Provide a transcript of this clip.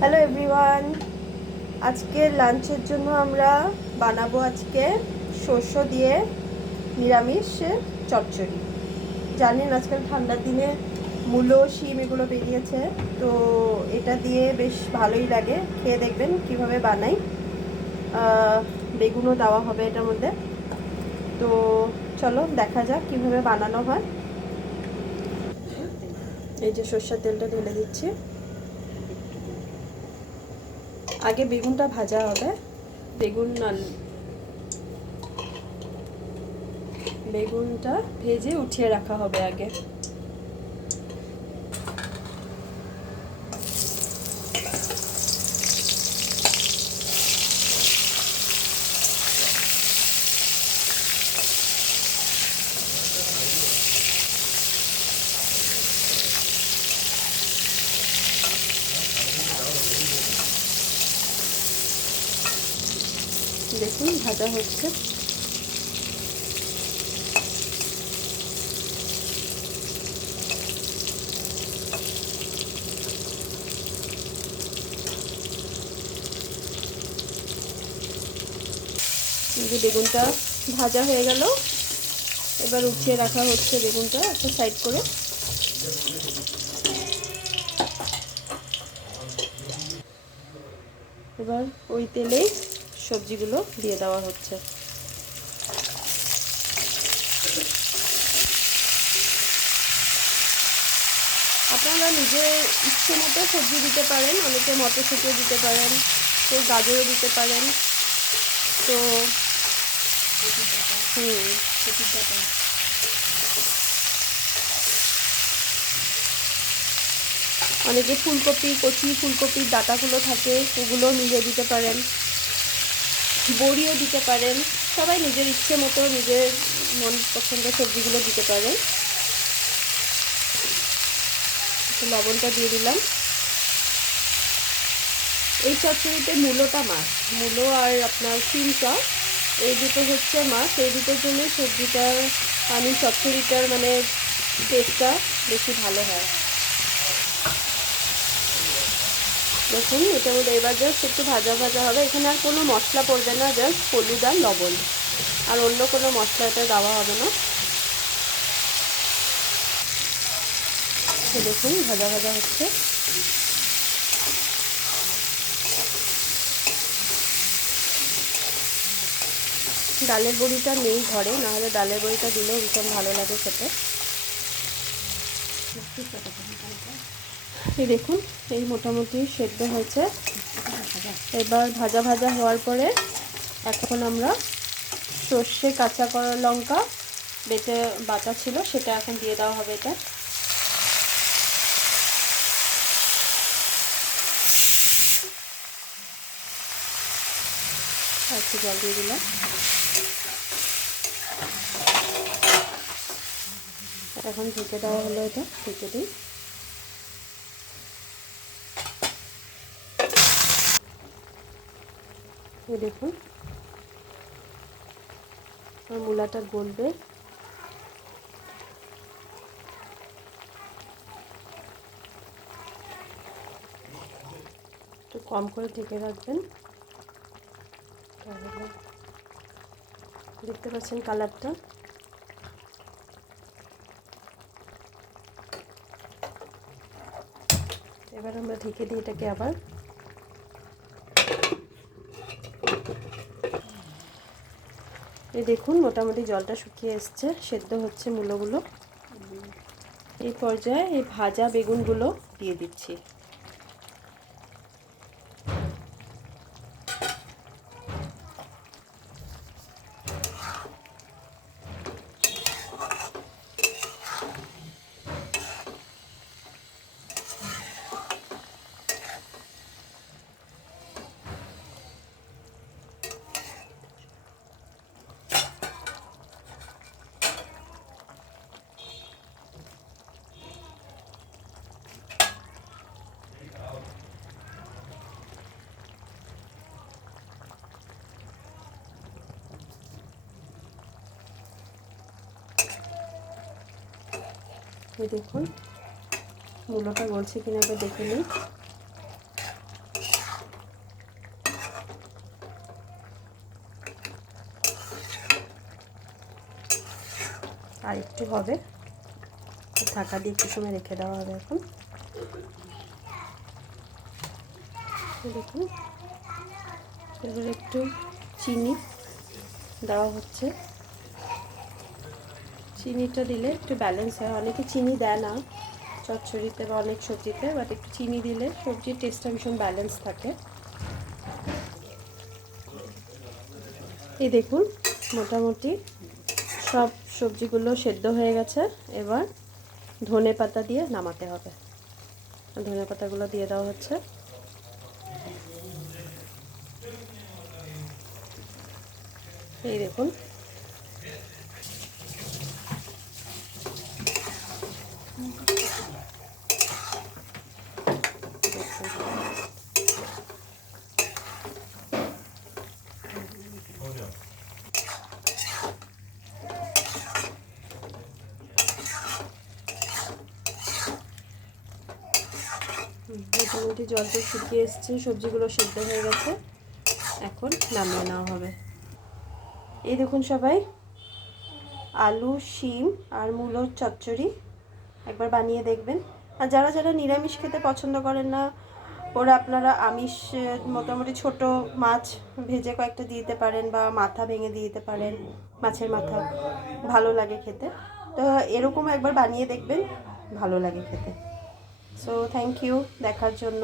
Hello everyone, আজকে লাঞ্চের জন্য আমরা বানাবো আজকে শস্য দিয়ে নিরামিষ চচ্চড়ি। জানেন আজকাল ঠান্ডার দিনে মূলো, শিম এগুলো বেরিয়েছে, তো এটা দিয়ে বেশ ভালোই লাগে। খেয়ে দেখবেন কিভাবে বানাই। বেগুনও দেওয়া হবে এটার মধ্যে। তো চলো দেখা যাক কিভাবে বানানো হয়। এই যে সর্ষের তেলটা ঢেলে দিচ্ছি। আগে বেগুনটা ভাজা হবে। বেগুনটা ভেজে উঠিয়ে রাখা হবে আগে। দেখুন ভাজা হচ্ছে। যে বেগুনটা ভাজা হয়ে গেল, এবার উঠিয়ে রাখা হচ্ছে বেগুনটা একটা সাইড করে। এবার ওই তেলেই সবজিগুলো দিয়ে দেওয়া হচ্ছে। আপনারা নিজের ইচ্ছে মতো সবজি দিতে পারেন, অনেকে মটরশুঁটিও দিতে পারেন, কেউ গাজরও দিতে পারেন। তো অনেকে ফুলকপি, কচি ফুলকপির ডাঁটাগুলো থাকে, ওগুলো মিলিয়ে দিতে পারেন, বড়িও দিতে পারেন। সবাই নিজের ইচ্ছে মতো নিজের মন পছন্দের সবজিগুলো দিতে পারেন। লবণটা দিয়ে দিলাম। এই চচ্চড়িতে মূলোটা মাছ, মূলো আর আপনার শিমটা, এই দুটো হচ্ছে মাছ। এই দুটোর জন্য সবজিটার চচ্চড়িটার টেস্টটা বেশি ভালো হয়। দেখুন এটার মধ্যে এবার জাস্ট একটু ভাজা ভাজা হবে। এখানে আর কোনো মশলা পড়বে না, জাস্ট হলুদ আর লবণ, আর অন্য কোনো মশলা এটা দেওয়া হবে না। দেখুন ভাজা ভাজা হচ্ছে। ডালের বড়িটা নেই ঘরে, নাহলে ডালের বড়িটা দিলেও ভীষণ ভালো লাগে খেতে। এই দেখুন এই মোটামুটি সেদ্ধ হয়েছে। এবার ভাজা ভাজা হওয়ার পরে এখন আমরা সর্ষে, কাঁচা লঙ্কা বাটা ছিল সেটা এখন দিয়ে দেওয়া হবে। এটা একটু জল দিয়ে দিলাম। এখন ঢেকে দেওয়া হলো, এটা ঢেকে দিই। এই দেখুন মূলাটা গলবে। একটু কম করে ঢেকে রাখবেন। দেখতে পাচ্ছেন কালারটা। এবার আমরা ঢেকে দিই এটাকে আবার। এই দেখুন মোটামুটি জলটা শুকিয়ে এসছে, সেদ্ধ হচ্ছে মূলোগুলো। এই পর্যায়ে এই ভাজা বেগুনগুলো দিয়ে দিচ্ছি। এই দেখুন মূলোটা গলছে কিনা এবার দেখে নিই। আর একটু হবে, ঢাকা দিয়ে একটু সময় রেখে দেওয়া হবে। এখন দেখুন এবার একটু চিনি দেওয়া হচ্ছে। চিনিটা দিলে একটু ব্যালেন্স হয়। অনেকে চিনি দেয় না চচ্চড়িতে বা অনেক সবজিতে, বাট একটু চিনি দিলে সবজির টেস্টটা ভীষণ ব্যালেন্স থাকে। এই দেখুন মোটামুটি সব সবজিগুলো সেদ্ধ হয়ে গেছে। এবার ধনে পাতা দিয়ে নামাতে হবে। ধনে পাতাগুলো দিয়ে দেওয়া হচ্ছে। এই দেখুন মোটামুটি জলটা শুকিয়ে এসছে, সবজিগুলো সেদ্ধ হয়ে গেছে। এখন নামিয়ে নেওয়া হবে। এই দেখুন সবাই, আলু, শিম আর মূলোর চচ্চড়ি একবার বানিয়ে দেখবেন। আর যারা যারা নিরামিষ খেতে পছন্দ করেন না, ওরা আপনারা আমিষ মোটামুটি ছোট মাছ ভেজে কয়েকটা দিয়ে দিতে পারেন, বা মাথা ভেঙে দিয়ে দিতে পারেন, মাছের মাথা ভালো লাগে খেতে। তো এরকম একবার বানিয়ে দেখবেন, ভালো লাগে খেতে। সো থ্যাংক ইউ দেখার জন্য।